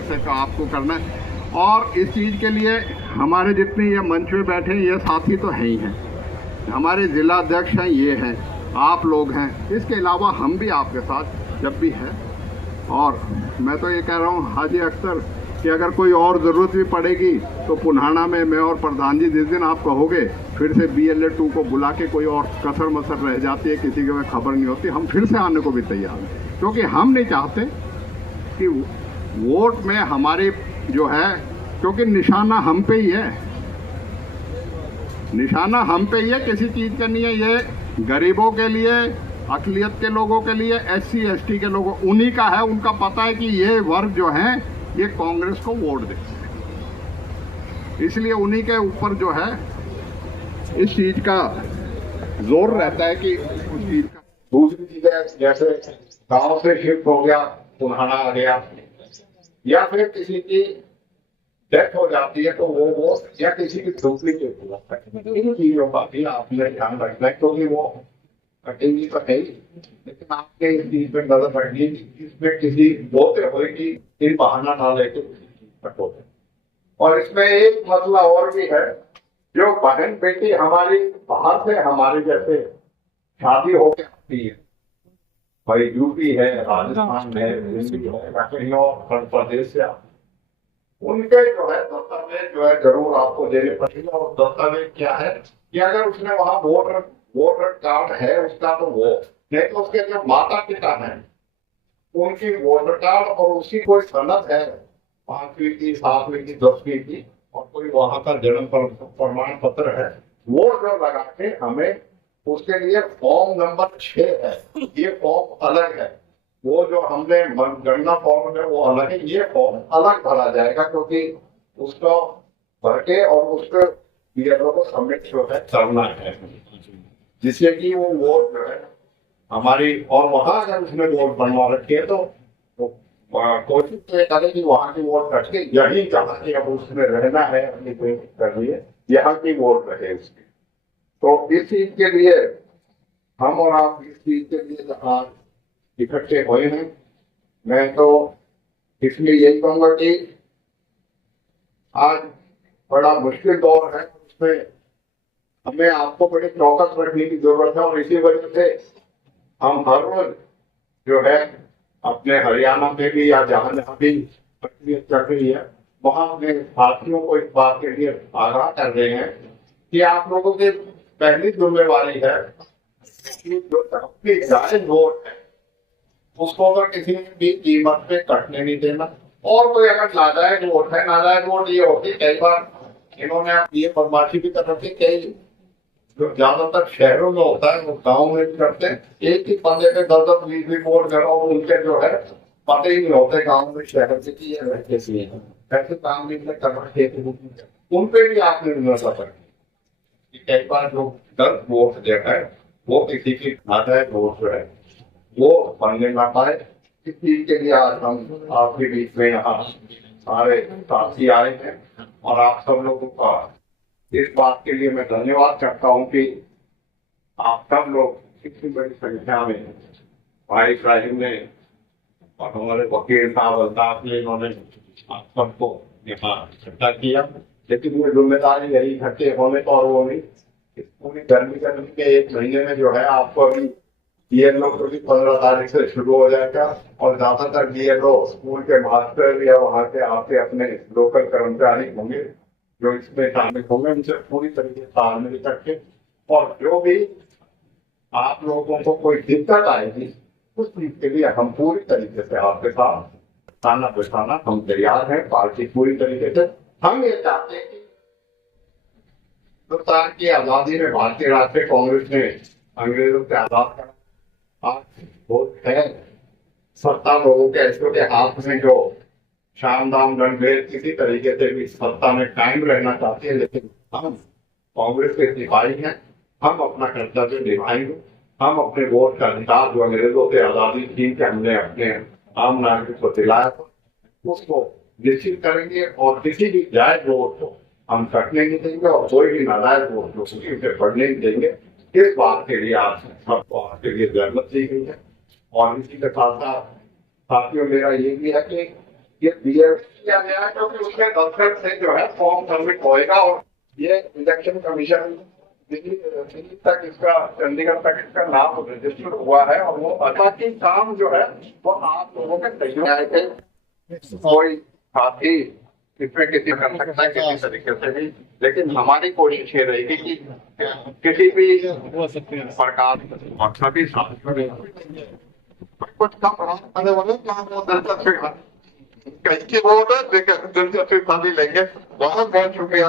से का आपको करना है। और इस चीज़ के लिए हमारे जितने ये मंच पे बैठे हैं ये साथी तो हैं ही हैं, हमारे जिला अध्यक्ष हैं, ये हैं, आप लोग हैं, इसके अलावा हम भी आपके साथ जब भी है। और मैं तो ये कह रहा हूँ हाजी अख्तर कि अगर कोई और ज़रूरत भी पड़ेगी तो पुन्हाना में मैं और प्रधान जी जिस दिन आप कहोगे फिर से BLA 2 को बुला के, कोई और कसर मसर रह जाती है किसी को खबर नहीं होती, हम फिर से आने को भी तैयार हैं, क्योंकि हम नहीं चाहते कि वोट में हमारी जो है, क्योंकि निशाना हम पे ही है, निशाना हम पे ही है, किसी चीज़ का नहीं है। ये गरीबों के लिए, अक़लियत के लोगों के लिए, SC ST के लोगों, उन्हीं का है। उनका पता है कि ये वर्ग जो है ये कांग्रेस को वोट देते हैं, इसलिए उन्हीं के ऊपर जो है इस चीज़ का जोर रहता है कि उस चीज़ का। दूसरी चीजें जैसे गांव से शिफ्ट हो गया, पुन्हाना आ गया, या फिर किसी की डेथ हो जाती है तो वो या किसी की डुप्लीकेट हो जाता है, इन चीजों का भी आपने ध्यान रखना है, क्योंकि वो कटेंगी तो है ही, लेकिन आपके इस चीज पे नजर रखनी कि इसमें किसी होते हुए कि ये बहाना ना लेके कटोते। और इसमें एक मसला और भी है, जो बहन बेटी हमारी बाहर से हमारे जैसे शादी होके आती है, भाई यूपी है, राजस्थान है, दिल्ली है, कहीं और प्रदेश से, उनके जो है दस्तावेज जो है जरूर आपको देने पड़ेगा। और दस्तावेज क्या है कि अगर उसने वहाँ वोटर कार्ड है उसका, तो वो नहीं तो उसके जो माता पिता हैं उनकी वोटर कार्ड और उसकी कोई सनद है 5वीं की, 7वीं की, 10वीं की, और कोई वहाँ का जन्म प्रमाण पत्र है, वो जो लगा के हमें, उसके लिए फॉर्म नंबर 6 है, ये फॉर्म अलग है। वो जो हमने गणना फॉर्म है वो अलग है, ये फॉर्म अलग भरा जाएगा, क्योंकि उसको भर के और उसको BLO को सबमिट जो है करना है, जिससे कि वो वोट जो है हमारी, और वहां अगर उसने वोट बनवा रखी है तो कोशिश तो ये करे कि वहां की वोट कट के यही कहा कि अब उसमें रहना है, अपनी कोई करनी है, यहाँ की वोट रहे उसकी। तो इस चीज के लिए हम और आप इस चीज के लिए आज इकट्ठे हुए हैं। मैं तो इसलिए यही कहूंगा कि आज बड़ा मुश्किल दौर है, उसमें हमें आपको बड़ी चौकस रखने की जरूरत है। और इसी वजह से हम हर रोज जो है अपने हरियाणा में भी या जहां जहां भी प्रक्रिया चल रही है वहां अपने साथियों को इस बात के लिए आगाह कर रहे हैं कि आप लोगों की पहली जिम्मेवारी है कि जो अपनी जायज वोट है उसको अगर किसी भी कीमत पे कटने नहीं देना। और कोई अगर नाजायज वोट है, नाजायज वोट ये होती है, कई बार इन्होंने ये बदमाशी भी कर रखी, कई जो ज्यादातर शहरों में होता है वो गाँव में भी करते हैं, एक ही बंदे पे 10-10, 20 वोट करो, और उनके जो है पता ही नहीं होते गाँव में शहर से कि ये कैसे है, ऐसे काम नहीं करना। उन पे भी आपने नजर रखी, कई बार जो गलत वोट जो है वो किसी की नाजायज वोट जो है वो बनने ना पाए। इस चीज के लिए आज हम आपके बीच में यहाँ सारे साथी आए हैं, और आप सब लोगों का इस बात के लिए मैं धन्यवाद करता हूँ कि आप सब लोग इतनी बड़ी संख्या में भाई इब्राहिम ने और हमारे वकील साहब अल्ताफ ने, इन्होंने आप सबको यहाँ इकट्ठा किया। लेकिन ये जिम्मेदारी यही इकट्ठे होने को और वो नहीं, इस पूरी गर्मी के 1 महीने में जो है आपको अभी BLO को भी 15 तारीख से शुरू हो जाएगा, और ज्यादातर BLO स्कूल के मास्टर या वहाँ के आपके अपने लोकल कर्मचारी होंगे जो इसमें शामिल होंगे, उनसे पूरी तरीके से तालमेल करके, और जो भी आप लोगों को कोई दिक्कत आएगी उस चीज के लिए हम पूरी तरीके से आपके साथ खाना बिठाना हम तैयार हैं। पार्टी पूरी तरीके से, हम ये चाहते हैं कि हिंदुस्तान की आजादी में भारतीय राष्ट्रीय कांग्रेस ने अंग्रेजों से आजाद करा। आज बहुत है सत्ता लोगों के ऐसों के हाथ में, जो शाम दाम दंडभेद किसी तरीके से भी सत्ता में कायम रहना चाहते हैं, लेकिन हम कांग्रेस के सिपाही हैं, हम अपना कर्तव्य निभाएंगे। हम अपने वोट का अधिकार जो अंग्रेजों से आजादी छीन के हमने अपने आम नागरिक को दिलाया था उसको निश्चित करेंगे, और किसी भी जायज वोट को हम कटने नहीं देंगे, और कोई भी नाजायज वोट को किसी से बढ़ने नहीं देंगे। इस बात के लिए आज सबको आपके लिए जरूरत दी गई है। और इसी के साथ साथ साथियों मेरा ये भी है कि ये किया गया है क्योंकि उसके दफ्तर से जो है फॉर्म सबमिट होएगा और ये इलेक्शन कमीशन दिल्ली तक इसका, चंडीगढ़ तक इसका नाम रजिस्टर हुआ है और वो बाकी काम जो है वो आप लोगों के सहयोग आए थे। कोई साथी इसमें किसी कर सकता है किसी तरीके से भी, लेकिन हमारी कोशिश ये रहेगी कि किसी भी प्रकार और सभी साथियों कुछ कम आने वाले दिलचस्पी कहीं की वो दिलचस्पी शादी लेंगे। बहुत बहुत शुक्रिया।